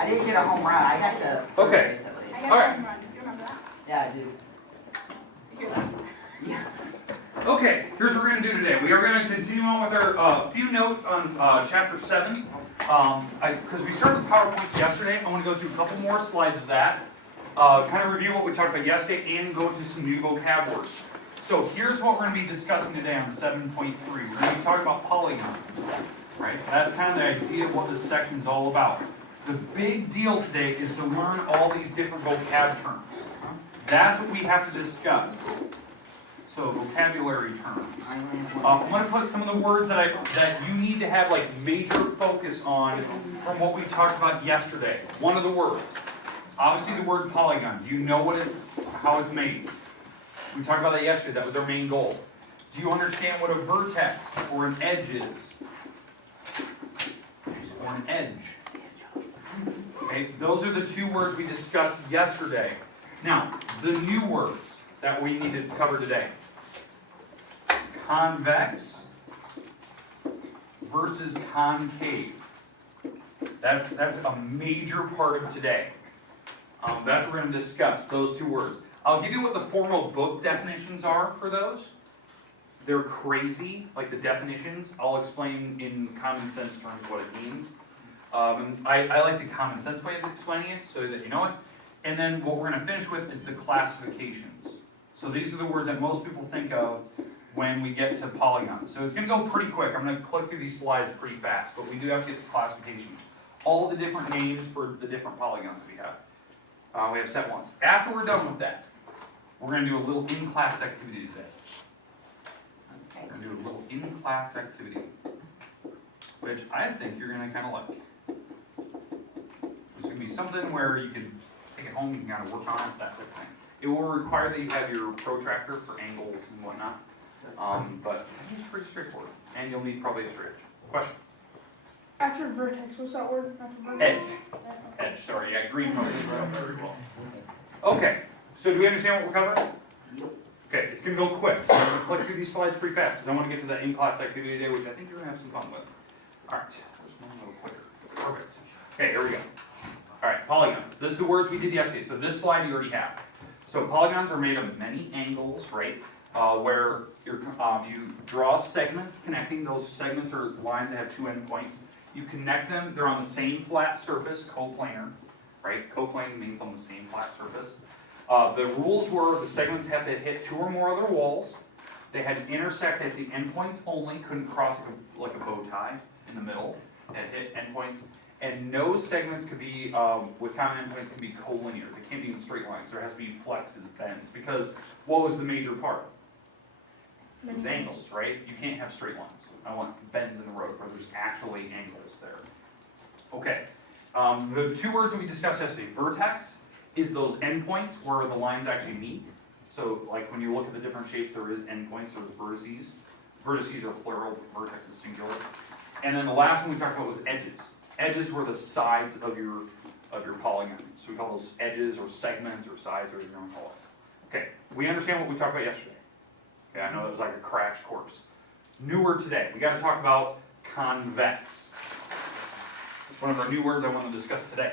I didn't get a home run. I got the. Okay. I got All a right. home run. Do you remember that? Yeah, I do. You hear that? Yeah. Okay, here's what we're going to do today. We are going to continue on with our few notes on chapter 7. Because we started with PowerPoint yesterday, I want to go through a couple more slides of that. Kind of review what we talked about yesterday and go to some new vocab words. So here's what we're going to be discussing today on 7.3. We're going to be talking about polygons. Right? That's kind of the idea of what this section is all about. The big deal today is to learn all these different vocab terms. That's what we have to discuss. So vocabulary terms. I'm going to put some of the words that you need to have like major focus on from what we talked about yesterday. One of the words, obviously the word polygon. Do you know how it's made? We talked about that yesterday. That was our main goal. Do you understand what a vertex or an edge is? Or an edge. Okay, those are the two words we discussed yesterday. Now, the new words that we need to cover today. Convex versus concave. That's a major part of today. That's what we're going to discuss, those two words. I'll give you what the formal book definitions are for those. They're crazy, like the definitions. I'll explain in common sense terms what it means. I like the common sense way of explaining it so that you know it. And then what we're going to finish with is the classifications. So these are the words that most people think of when we get to polygons. So it's going to go pretty quick. I'm going to click through these slides pretty fast, but we do have to get the classifications. All the different names for the different polygons that we have. We have set ones. After we're done with that, we're going to do a little in-class activity today. We're going to do a little in-class activity, which I think you're going to kind of like. It's going to be something where you can take it home, you can kind of work on it, that type of thing. It will require that you have your protractor for angles and whatnot, but it's pretty straightforward. And you'll need probably a straight edge. Question? After vertex, what's that word? After vertex? Edge. Edge, sorry. Yeah, green color is right very well. Okay, so do we understand what we're covering? Okay, it's going to go quick. I'm going to click through these slides pretty fast because I want to get to that in-class activity today, which I think you're going to have some fun with. All right, where's my little clicker? Perfect. Okay, here we go. All right, polygons. This is the words we did yesterday. So this slide you already have. So polygons are made of many angles, right? Where you draw segments connecting. Those segments are lines that have two endpoints. You connect them. They're on the same flat surface, coplanar, right? Coplanar means on the same flat surface. The rules were the segments had to hit two or more other walls. They had to intersect at the endpoints only. Couldn't cross like a bow tie in the middle. Had hit endpoints. And no segments could be, with common endpoints, can be collinear. They can't be in straight lines. There has to be flexes, bends. Because what was the major part? It was angles, right? You can't have straight lines. I want bends in the road where there's actually angles there. Okay. The two words that we discussed yesterday, vertex is those endpoints where the lines actually meet. So like when you look at the different shapes, there is endpoints, there's vertices. Vertices are plural, vertex is singular. And then the last one we talked about was edges. Edges were the sides of your polygon. So we call those edges or segments or sides, or you want to call it. Okay, we understand what we talked about yesterday. Okay, I know that was like a crash course. New word today. We got to talk about convex. It's one of our new words I want to discuss today.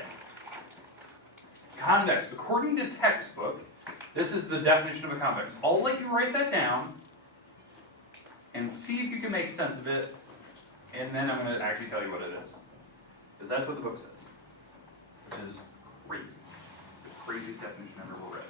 Convex. According to textbook, this is the definition of a convex. I'll let you write that down and see if you can make sense of it, and then I'm going to actually tell you what it is. Because that's what the book says, which is crazy. It's the craziest definition I've ever read.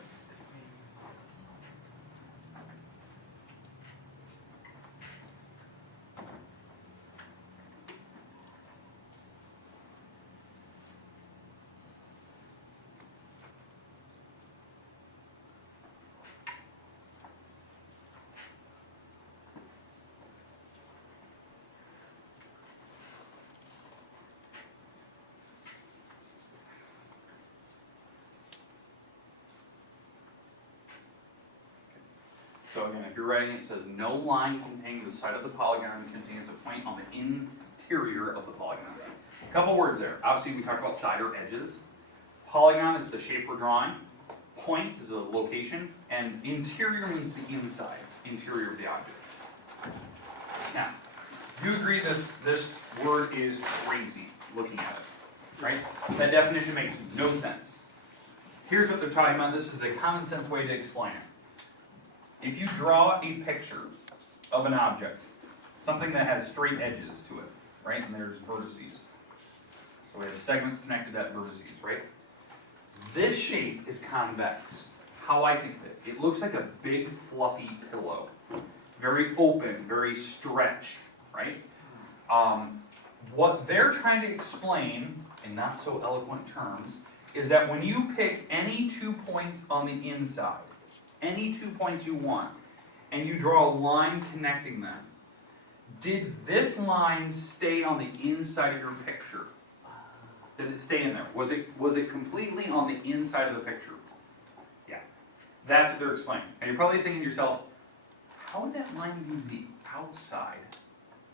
So again, if you're writing, it says, no line containing the side of the polygon contains a point on the interior of the polygon. A couple words there. Obviously, we talked about side or edges. Polygon is the shape we're drawing. Point is a location. And interior means the inside, interior of the object. Now, you agree that this word is crazy looking at it, right? That definition makes no sense. Here's what they're talking about. This is the common sense way to explain it. If you draw a picture of an object, something that has straight edges to it, right? And there's vertices. So we have segments connected at vertices, right? This shape is convex. How I think of it. It looks like a big fluffy pillow. Very open, very stretched, right? What they're trying to explain, in not so eloquent terms, is that when you pick any 2 points on the inside, any 2 points you want, and you draw a line connecting them, did this line stay on the inside of your picture? Did it stay in there? Was it completely on the inside of the picture? Yeah. That's what they're explaining. And you're probably thinking to yourself, how would that line be the outside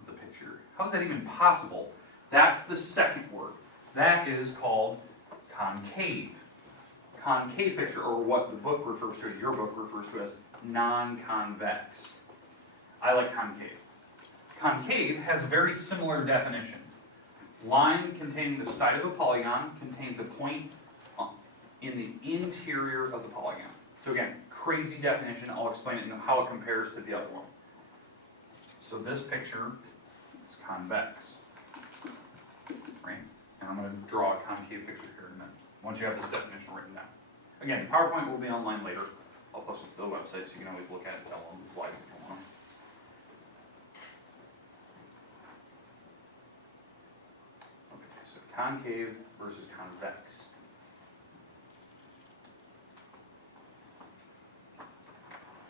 of the picture? How is that even possible? That's the second word. That is called concave. Concave picture, or what the book refers to, your book refers to as non-convex. I like concave. Concave has a very similar definition. Line containing the side of a polygon contains a point in the interior of the polygon. So again, crazy definition. I'll explain it and how it compares to the other one. So this picture is convex, right? And I'm going to draw a concave picture here in a minute, once you have this definition written down. Again, PowerPoint will be online later. I'll post it to the website so you can always look at it on the slides if you want. Okay, so concave versus convex.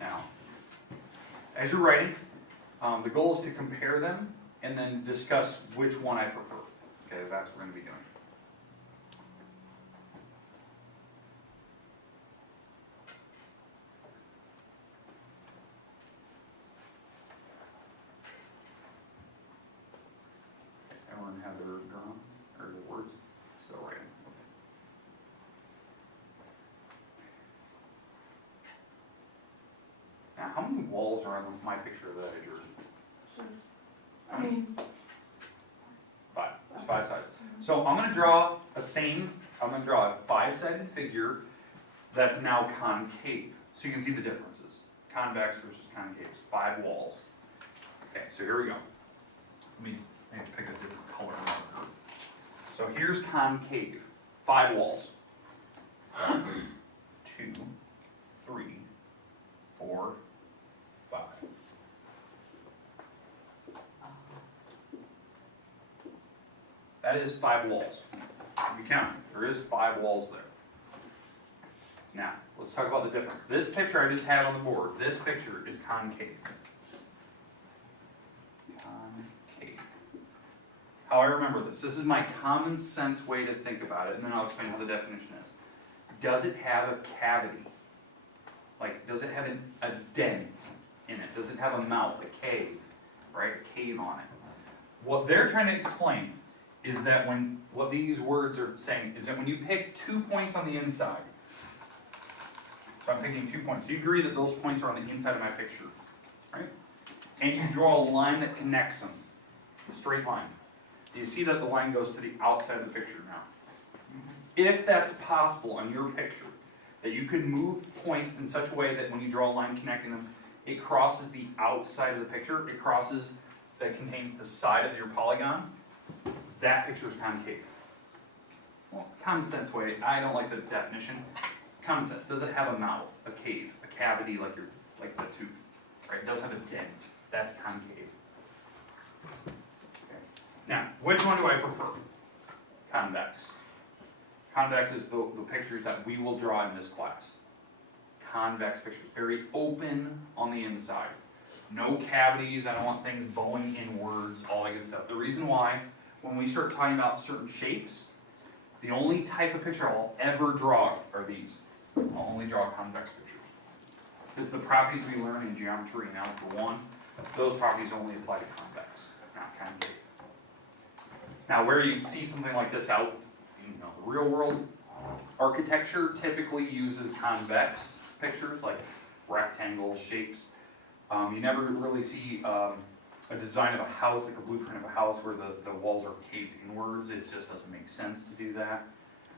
Now, as you're writing, the goal is to compare them and then discuss which one I prefer. Okay, that's what we're going to be doing. Everyone have their drawn or the words? So writing. Now, how many walls are on my picture of that is yours? Sure. How many? 5. There's 5 sides. So I'm going to draw a 5-sided figure that's now concave. So you can see the differences. Convex versus concave. 5 walls. Okay, so here we go. Let me pick a different color marker. So here's concave. 5 walls. 1, 2, 3, 4, 5. That is 5 walls. If you count, there is 5 walls there. Now, let's talk about the difference. This picture I just have on the board, this picture is concave. Concave. How I remember this. This is my common sense way to think about it, and then I'll explain what the definition is. Does it have a cavity? Like, does it have a dent in it? Does it have a mouth, a cave, right? A cave on it. What they're trying to explain is that what these words are saying is that when you pick 2 points on the inside, so I'm picking 2 points, do you agree that those points are on the inside of my picture, right? And you draw a line that connects them, a straight line. Do you see that the line goes to the outside of the picture now? If that's possible on your picture, that you could move points in such a way that when you draw a line connecting them, it crosses the outside of the picture, that contains the side of your polygon, that picture is concave. Well, common sense way, I don't like the definition. Common sense, does it have a mouth, a cave, a cavity like the tooth, right? It does have a dent, that's concave. Okay. Now, which one do I prefer? Convex. Convex is the pictures that we will draw in this class. Convex pictures, very open on the inside. No cavities, I don't want things bowing inwards, all that good stuff. The reason why, when we start talking about certain shapes, the only type of picture I'll ever draw are these. I'll only draw convex pictures. Because the properties we learn in geometry and algebra 1, those properties only apply to convex, not concave. Now, where you see something like this out in the real world, architecture typically uses convex pictures, like rectangle shapes. You never really see a design of a house, like a blueprint of a house, where the walls are caved inwards. It just doesn't make sense to do that.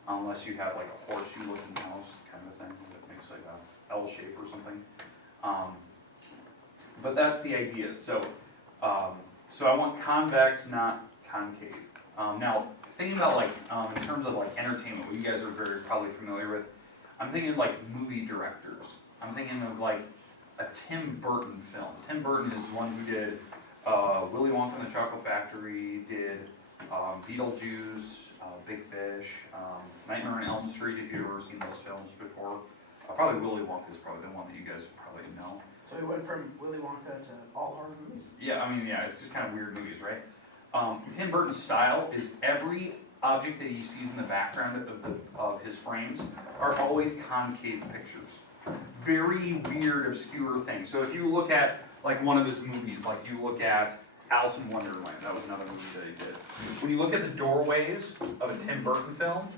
unless you have like a horseshoe-looking house kind of a thing that makes like a L shape or something. But that's the idea. So, so I want convex, not concave. Now, thinking about like in terms of like entertainment, what you guys are very probably familiar with, I'm thinking like movie directors. I'm thinking of like a Tim Burton film. Tim Burton is one who did Willy Wonka and the Chocolate Factory, did Beetlejuice, Big Fish, Nightmare on Elm Street, if you've ever seen those films before. Probably Willy Wonka is probably the one that you guys probably know. So we went from Willy Wonka to all horror movies? Yeah, I mean, yeah, it's just kind of weird movies, right? Tim Burton's style is every object that he sees in the background of his frames are always concave pictures. Very weird, obscure things. So if you look at like one of his movies, like you look at Alice in Wonderland, that was another movie that he did. When you look at the doorways of a Tim Burton film,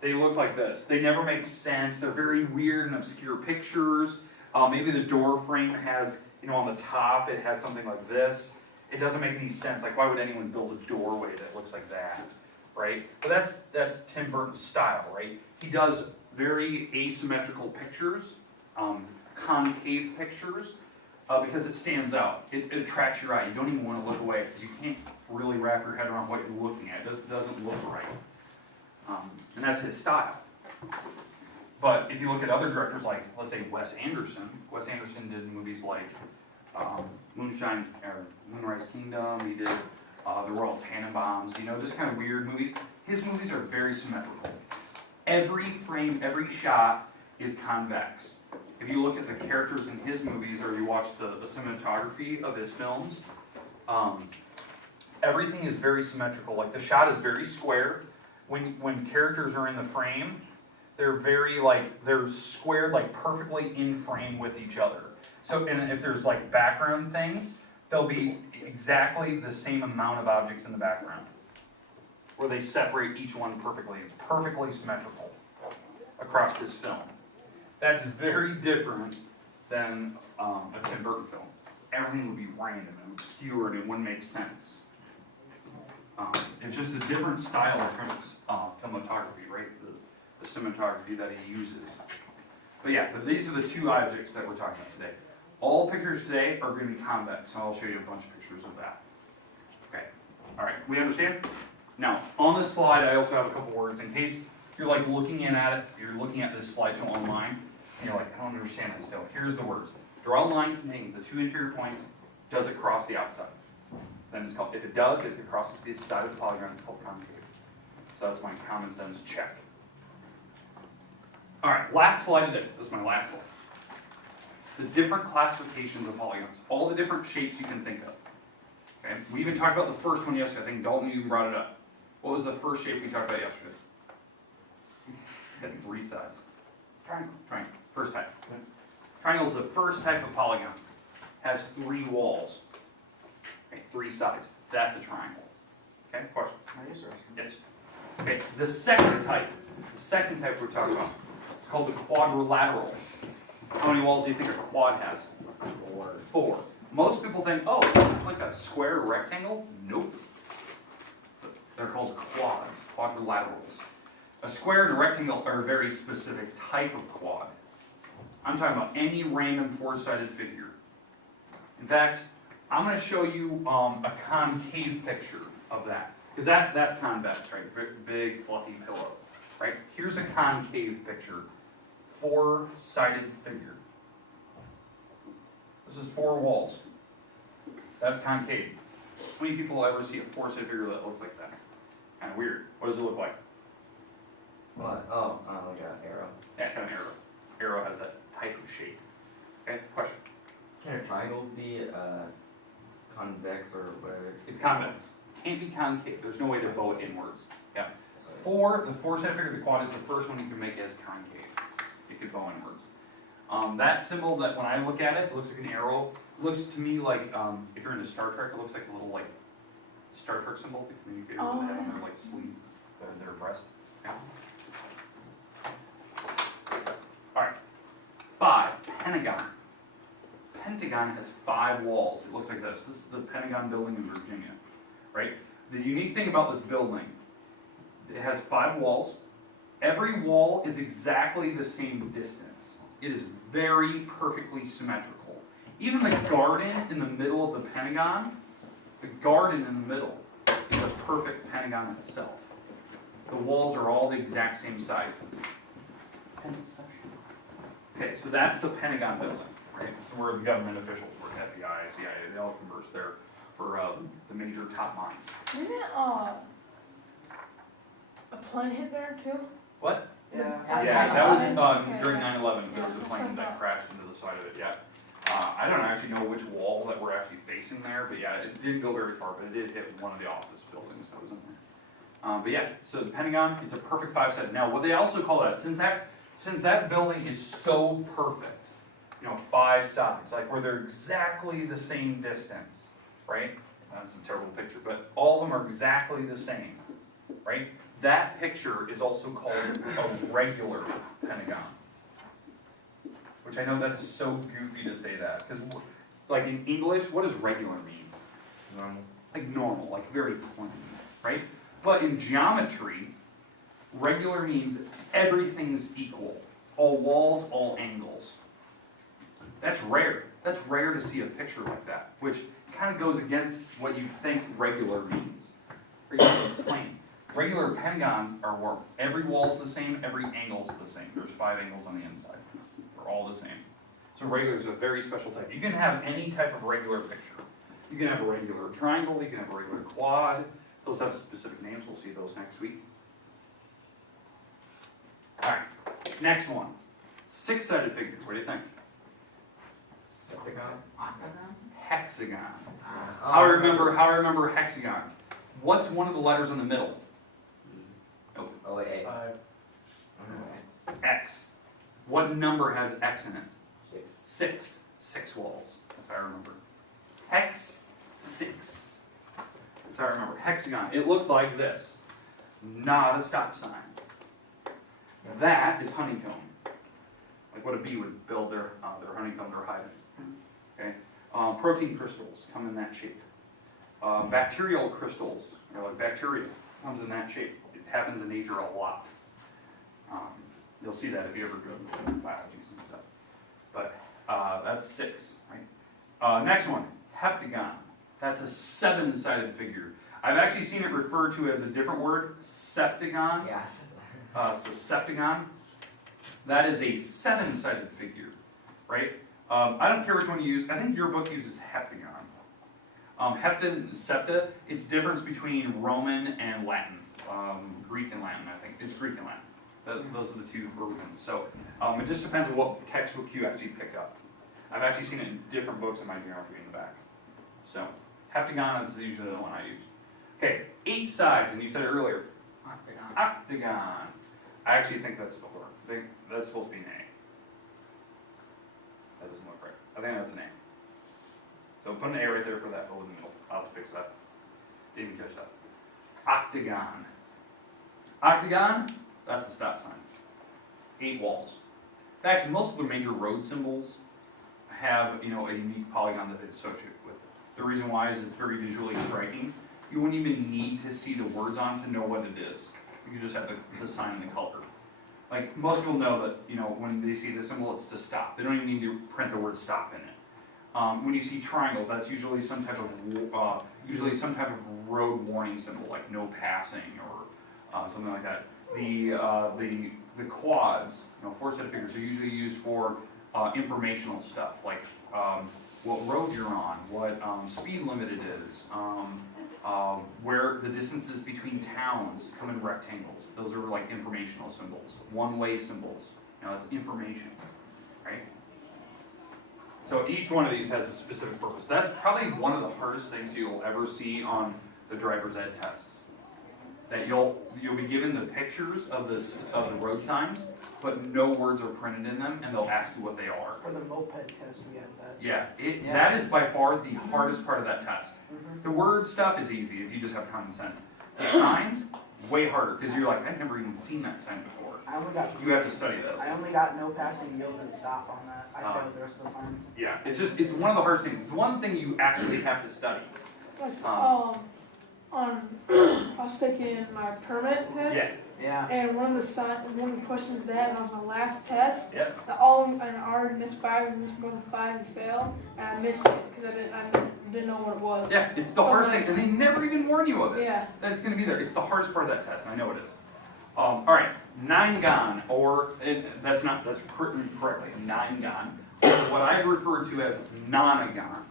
they look like this. They never make sense. They're very weird and obscure pictures. Maybe the door frame has, you know, on the top, it has something like this. It doesn't make any sense. Like, why would anyone build a doorway that looks like that, right? But that's Tim Burton's style, right? He does very asymmetrical pictures, concave pictures, because it stands out. It attracts your eye. You don't even want to look away because you can't really wrap your head around what you're looking at. It just doesn't look right. And that's his style. But if you look at other directors like, let's say, Wes Anderson did movies like Moonrise Kingdom, he did The Royal Tenenbaums, you know, just kind of weird movies. His movies are very symmetrical. Every frame, every shot is convex. If you look at the characters in his movies or you watch the cinematography of his films, everything is very symmetrical. Like the shot is very square. When characters are in the frame, they're very like, they're squared like perfectly in frame with each other. So, and if there's like background things, there'll be exactly the same amount of objects in the background, where they separate each one perfectly. It's perfectly symmetrical across this film. That's very different than a Tim Burton film. Everything would be random and obscure and it wouldn't make sense. It's just a different style of cinematography, right? The cinematography that he uses. But yeah, but these are the two objects that we're talking about today. All pictures today are going to be convex, and I'll show you a bunch of pictures of that. Okay, all right, we understand? Now, on this slide, I also have a couple words in case you're like looking at it, you're looking at this slideshow online, and you're like, I don't understand this still. Here's the words. Draw a line containing the two interior points. Does it cross the outside? Then it's called, if it does, if it crosses the side of the polygon, it's called concave. So that's my common sense check. All right, last slide today. This is my last slide. The different classifications of polygons, all the different shapes you can think of. Okay, we even talked about the first one yesterday. I think Dalton even brought it up. What was the first shape we talked about yesterday? It's got three sides. Triangle. Triangle, first type. Triangle is the first type of polygon. Has three walls. Okay, three sides. That's a triangle. Okay, question? Yes. Okay, the second type we're talking about, it's called the quadrilateral. How many walls do you think a quad has? Four. Most people think, oh, like a square rectangle? Nope. They're called quads, quadrilaterals. A square and a rectangle are a very specific type of quad. I'm talking about any random four-sided figure. In fact, I'm going to show you a concave picture of that. Because that's convex, right? Big, fluffy pillow, right? Here's a concave picture. Four-sided figure. This is four walls. That's concave. How many people ever see a four-sided figure that looks like that? Kind of weird. What does it look like? What? Oh, like an arrow. Yeah, kind of arrow. Arrow has that type of shape. Okay, question? Can a triangle be convex or whatever? It's convex. Can't be concave. There's no way to bow it inwards. Yeah. The four-sided figure, the quad, is the first one you can make as concave. You could bow inwards. That symbol, that when I look at it, it looks like an arrow. It looks to me like, if you're into Star Trek, it looks like a little like Star Trek symbol. The communicator that they have on their like sleeve, their breast. Yeah. All right. 5. Pentagon. Pentagon has 5 walls. It looks like this. This is the Pentagon building in Virginia, right? The unique thing about this building, It has 5 walls. Every wall is exactly the same distance. It is very perfectly symmetrical. Even the garden in the middle of the Pentagon, the garden in the middle is a perfect pentagon itself. The walls are all the exact same sizes. Okay, so that's the Pentagon building, right? It's where the government officials work, FBI, CIA, they all converse there for the major top minds. Didn't a plane hit there too? What? Yeah. Yeah, that was Okay. during 9/11. There was a plane that crashed into the side of it. Yeah, I don't actually know which wall that we're actually facing there, but yeah, it didn't go very far, but it did hit one of the office buildings that was in there. But yeah, so the Pentagon, it's a perfect 5 side. Now, what they also call that, since that building is so perfect, 5 sides, like where they're exactly the same distance, right? That's a terrible picture, but all of them are exactly the same, right? That picture is also called a regular Pentagon. Which I know that is so goofy to say that, because like in English, what does regular mean? Normal. Like normal, like very plain, right? But in geometry, regular means everything's equal. All walls, all angles. That's rare. That's rare to see a picture like that, which kind of goes against what you think regular means. Regular is plain. Regular pentagons are where every wall's the same, every angle's the same. There's 5 angles on the inside. They're all the same. So regular is a very special type. You can have any type of regular picture. You can have a regular triangle, you can have a regular quad. Those have specific names. We'll see those next week. All right, next one. 6-sided figure. What do you think? Pentagon. Hexagon. How I remember hexagon. What's one of the letters in the middle? Oh, wait, A. X. What number has X in it? 6. 6 walls. That's how I remember. Hex 6. That's how I remember. Hexagon. It looks like this. Not a stop sign. That is honeycomb. Like what a bee would build their honeycomb, their hive. Okay. Protein crystals come in that shape. Bacterial crystals, or like bacteria, comes in that shape. It happens in nature a lot. You'll see that if you ever go to biologies and stuff. But that's 6, right? Next one, heptagon. That's a 7-sided figure. I've actually seen it referred to as a different word, septagon. Yeah. So septagon, that is a 7-sided figure, right? I don't care which one you use. I think your book uses heptagon. Hepta and septa, it's difference between Roman and Latin. Greek and Latin, I think. It's Greek and Latin. Those are the 2 versions. So it just depends on what textbook you actually pick up. I've actually seen it in different books in my geometry in the back. So heptagon is usually the one I use. Okay, 8 sides, and you said it earlier. Octagon. I actually think that's the word. That's supposed to be an A. That doesn't look right. I think that's an A. So put an A right there for that hole in the middle. I'll have to fix that. Didn't catch that. Octagon. Octagon, that's a stop sign. 8 walls. In fact, most of the major road symbols have, a unique polygon that they associate with. The reason why is it's very visually striking. You wouldn't even need to see the words on to know what it is. You just have the sign and the color. Like most people know that, when they see the symbol, it's to stop. They don't even need to print the word stop in it. When you see triangles, that's usually some type of road warning symbol, like no passing or something like that. The quads, 4-sided figures, are usually used for informational stuff, like what road you're on, what speed limit it is, where the distances between towns come in rectangles. Those are like informational symbols. One-way symbols. It's information, right? So each one of these has a specific purpose. That's probably one of the hardest things you'll ever see on the driver's ed tests. That you'll be given the pictures of the road signs, but no words are printed in them, and they'll ask you what they are. For the moped test, we have that. Yeah, that is by far the hardest part of that test. Mm-hmm. The word stuff is easy if you just have common sense. The signs, way harder, because you're like, I've never even seen that sign before. You have to study those. I only got no passing, yield, and stop on that. I failed the rest of the signs. Yeah, it's one of the hardest things. It's one thing you actually have to study. What's I was taking my permit test. Yeah. Yeah. And one of the questions that was my last test. Yep. I already missed 5 and missed more than 5 and failed, and I missed it because I didn't know what it was. Yeah, it's the hardest thing, and they never even warn you of it. Yeah. That it's going to be there. It's the hardest part of that test. I know it is. All right, 9-gon, or that's written correctly. 9-gon, or what I refer to as nonagon.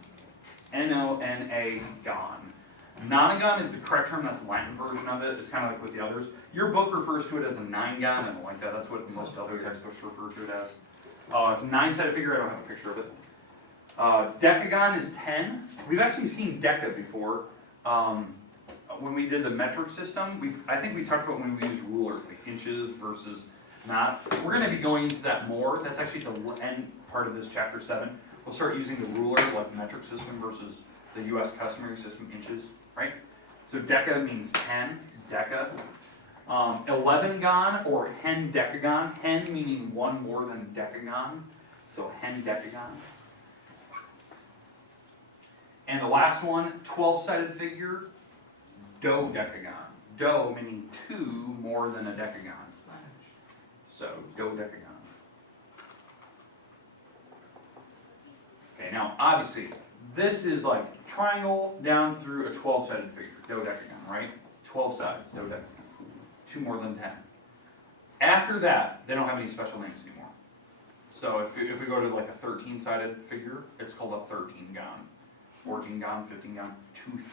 N-O-N-A-gon. Nonagon is the correct term. That's the Latin version of it. It's kind of like with the others. Your book refers to it as a 9-gon. I don't like that. That's what most other textbooks refer to it as. It's a 9-sided figure. I don't have a picture of it. Decagon is 10. We've actually seen deca before. When we did the metric system, I think we talked about when we use rulers, like inches versus not. We're going to be going into that more. That's actually the end part of this chapter 7. We'll start using the ruler, like metric system versus the U.S. customary system, inches, right? So deca means 10, deca. 11-gon or hendecagon, hen meaning one more than decagon, so hendecagon. And the last one, 12-sided figure, dodecagon. Do meaning 2 more than a decagon. So, dodecagon. Okay, now obviously, this is like triangle down through a 12-sided figure, dodecagon, right? 12 sides, dodecagon. 2 more than 10. After that, they don't have any special names anymore. So if we go to like a 13-sided figure, it's called a 13-gon. 14-gon, 15-gon,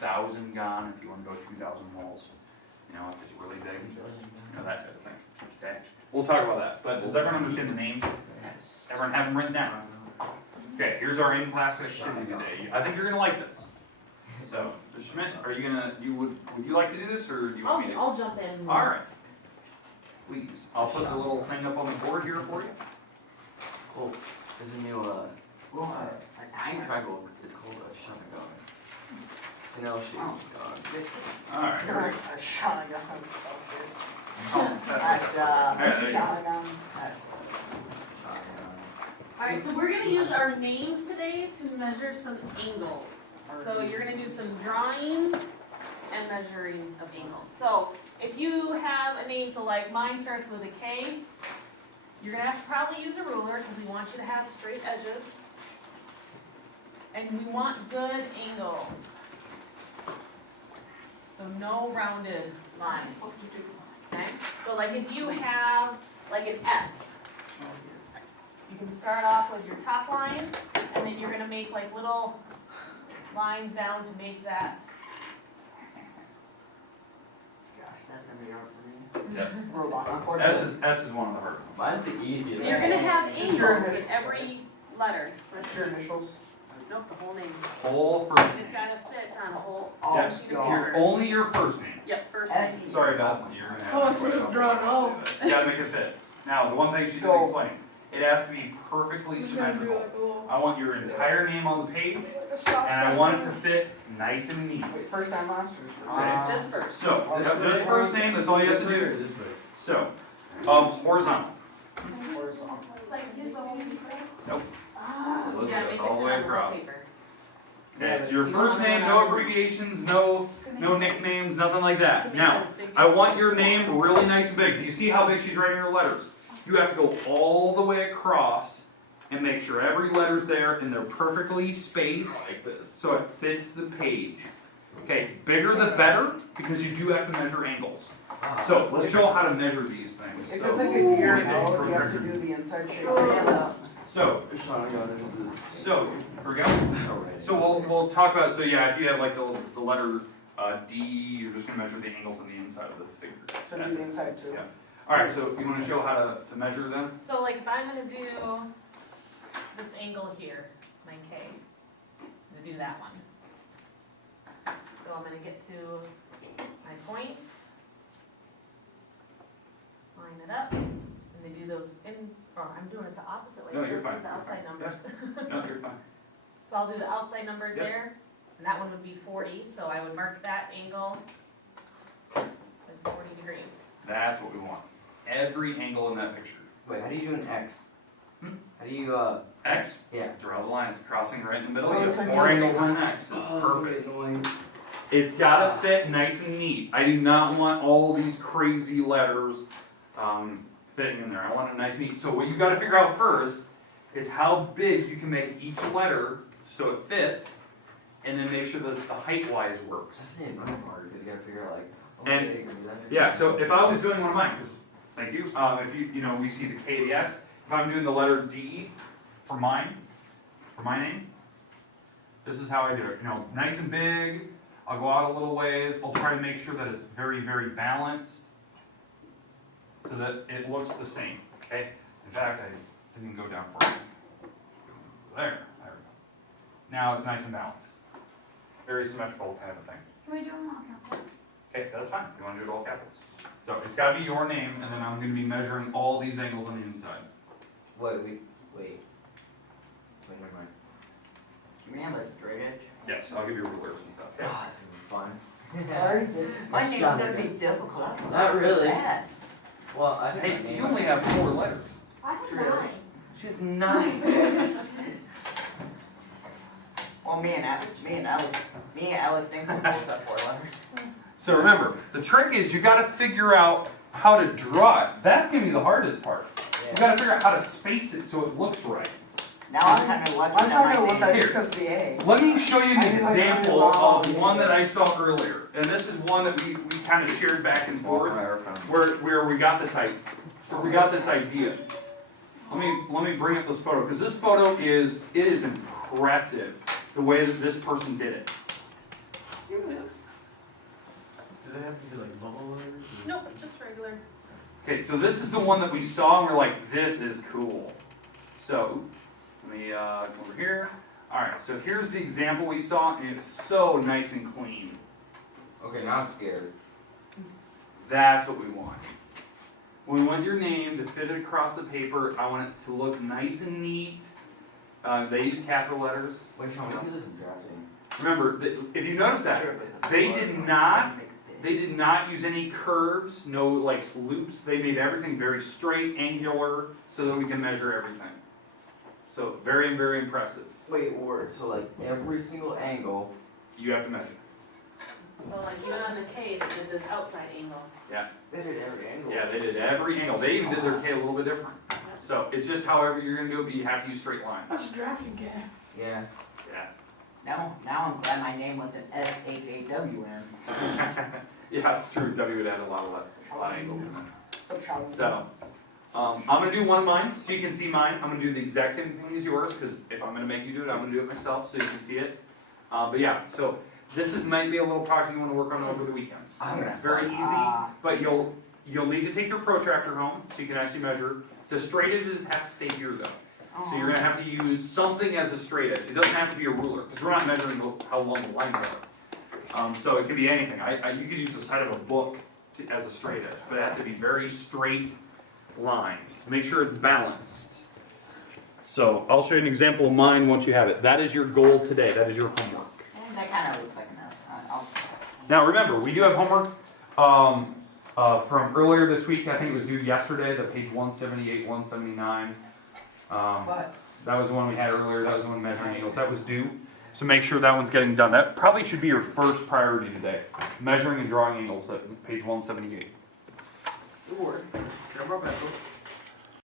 2,000-gon if you want to go 2,000 moles. You know, if it's really big, you know, that type of thing. Okay, we'll talk about that. But does everyone understand the names? Everyone have them written down? Okay, here's our in-class activity today. I think you're gonna like this. So, Mr. Schmidt, are you gonna? Would you like to do this, or do you want me to? I'll jump in. All right. Please, I'll put the little thing up on the board here for you. Cool. There's a new triangle. It's called a shanagon. It's an L-shaped god. All right. Here we go. A shotgun. Oh, That's there you go. shotgun. Alright, so we're gonna use our names today to measure some angles. So you're gonna do some drawing and measuring of angles. So if you have a name, so like mine starts with a K, you're gonna have to probably use a ruler because we want you to have straight edges. And we want good angles. So no rounded lines. Okay? So like if you have like an S, you can start off with your top line, and then you're gonna make like little lines down to make that. Gosh, that's gonna be hard for me. Yep. Robot, unfortunately. S is one of the hard ones. Mine's the easiest. So you're gonna have Just your angles in initials. every letter. That's your initials. Nope, the whole name. Whole first It's name. gotta fit on a whole Yeah, sheet of God. paper. only your first name. Yep, first F. name. Sorry, Beth. You're gonna Oh, have I to should've drawn low. You gotta make it fit. Now, the one thing she Go. didn't explain, it has to be perfectly I'm just gonna do symmetrical. like a little, I want your entire name on the page, like a stop and I sign. want it to fit nice and neat. Wait, first time last Okay. Just first. So, just first name, that's all you have to do. This way. So, horizontal. horizontal. Nope. Ah, You gotta Elizabeth, make it all the fit way on the whole across. paper. Okay, it's your first name, no abbreviations, no nicknames, nothing like that. Can make Now, it as big I as- want your name really nice and big. Do you see how big she's writing her letters? You have to go all the way across and make sure every letter's there and they're perfectly spaced Like this. so it fits the page. Okay, bigger the better because you do have to measure angles. So let's show how to measure these things. If So, it's like a gear node, you have to do the inside shape and up. so, The shanagon is so, here we go. this. So we'll talk about, so yeah, if you have like the letter D, you're just gonna measure the angles on the inside of the figure. So do the inside too. Yeah. Alright, so you wanna show how to measure them? So like if I'm gonna do this angle here, my K, I'm gonna do that one. So I'm gonna get to my point, line it up, and they do those I'm doing it the opposite way, No, so you're it's fine, like the you're outside fine. numbers. No, you're fine. So I'll do the outside numbers Yep. there, and that one would be 40, so I would mark that angle as 40 degrees. That's what we want. Every angle in that picture. Wait, how do you do an X? Hmm? How do you, X, yeah. draw the lines crossing right in the middle. So You it's have like 4 this. angles on an X. It's Oh, perfect. annoying. It's gotta fit nice and neat. I do not want all these crazy letters fitting in there. I want it nice and neat. So what you gotta figure out first is how big you can make each letter so it fits, and then make sure that the height-wise works. That's the annoying part, because you gotta figure out like, And- okay, is that- Yeah, so if I was doing one of mine, because, thank you, if you know, we see the K, the S, if I'm doing the letter D for my name, this is how I do it, you know, nice and big, I'll go out a little ways, I'll try to make sure that it's very, very balanced, so that it looks the same, okay? In fact, I didn't go down far. There we go. Now it's nice and balanced. Very symmetrical kind of a thing. Can we do them all capitals? Okay, that's fine. You want to do it all capitals. So it's got to be your name, and then I'm going to be measuring all these angles on the inside. Wait, never mind. Can we have a straight edge? Yes, I'll give you rulers and stuff. Yeah. Ah, it's gonna be fun. My name's gonna be difficult. Not really. Yes. Well, I think my Hey, name. you only have 4 letters. I have True. 9. She has 9. Well, me and Alex think we're both at 4 letters. So remember, the trick is you got to figure out how to draw it. That's going to be the hardest part. You got to figure out how to space it so it looks right. Now I'm kind of lucky that my name. Here. because the A. Let me show you an I didn't like example that wrong. of one that I saw earlier. And this is one that we kind of shared back and Well, forth. I ever found. where we got this idea. Let me bring up this photo, because this photo is impressive the way that this person did it. Here it is. Do they have to be like bubble letters? Nope, just regular. Okay, so this is the one that we saw and we're like, this is cool. So let me come over here. All right, so here's the example we saw, and it's so nice and clean. Okay, now I'm scared. That's what we want. We want your name to fit it across the paper. I want it to look nice and neat. They use capital letters. Wait, Sean, we do this in drafting. Remember, if you notice that, they did not use any curves, no like loops. They made everything very straight, angular, so that we can measure everything. So very, very impressive. Wait, so like every single angle. You have to measure. So like even on the K, they did this outside angle. They did every angle. Yeah, they did every angle. They even did their K a little bit different. So it's just however you're gonna do it, but you have to use straight lines. That's a drafting game. Yeah. Yeah. Now I'm glad my name was an SHAWN. Yeah, it's true. W would add a lot of angles in it. So So, I'm gonna do one of mine, so you can see mine. I'm gonna do the exact same thing as yours, because if I'm gonna make you do it, I'm gonna do it myself, so you can see it. But yeah, so this might be a little project you wanna work on over the weekend. It's very easy, but you'll need to take your protractor home, so you can actually measure. The straight edges have to stay here though. So you're gonna have to use something as a straight edge. It doesn't have to be a ruler, because we're not measuring how long the lines are. So it could be anything. You could use the side of a book as a straight edge, but it has to be very straight lines. Make sure it's balanced. So I'll show you an example of mine once you have it. That is your goal today. That is your homework. That kind of looks like enough. Now remember, we do have homework from earlier this week. I think it was due yesterday, the page 178, 179. But That was the one we had earlier. That was the one measuring angles. That was due. So make sure that one's getting done. That probably should be your first priority today. Measuring and drawing angles at page 178. it worked.